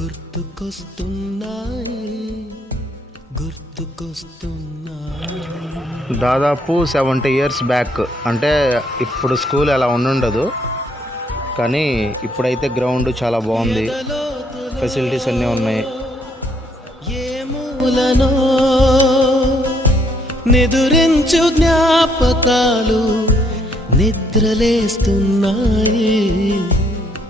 గుర్తుకొస్తున్నాయి గుర్తుకొస్తున్నాయి. దాదాపు సెవెంటీ ఇయర్స్ బ్యాక్. అంటే ఇప్పుడు స్కూల్ అలా ఉండుండదు. కానీ ఇప్పుడైతే గ్రౌండ్ చాలా బాగుంది. ఫెసిలిటీస్ అన్నీ ఉన్నాయి. నిదురించు జ్ఞాపకాలు నిద్రలేస్తున్నాయి.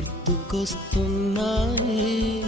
గుర్తుకొస్తున్నాయే.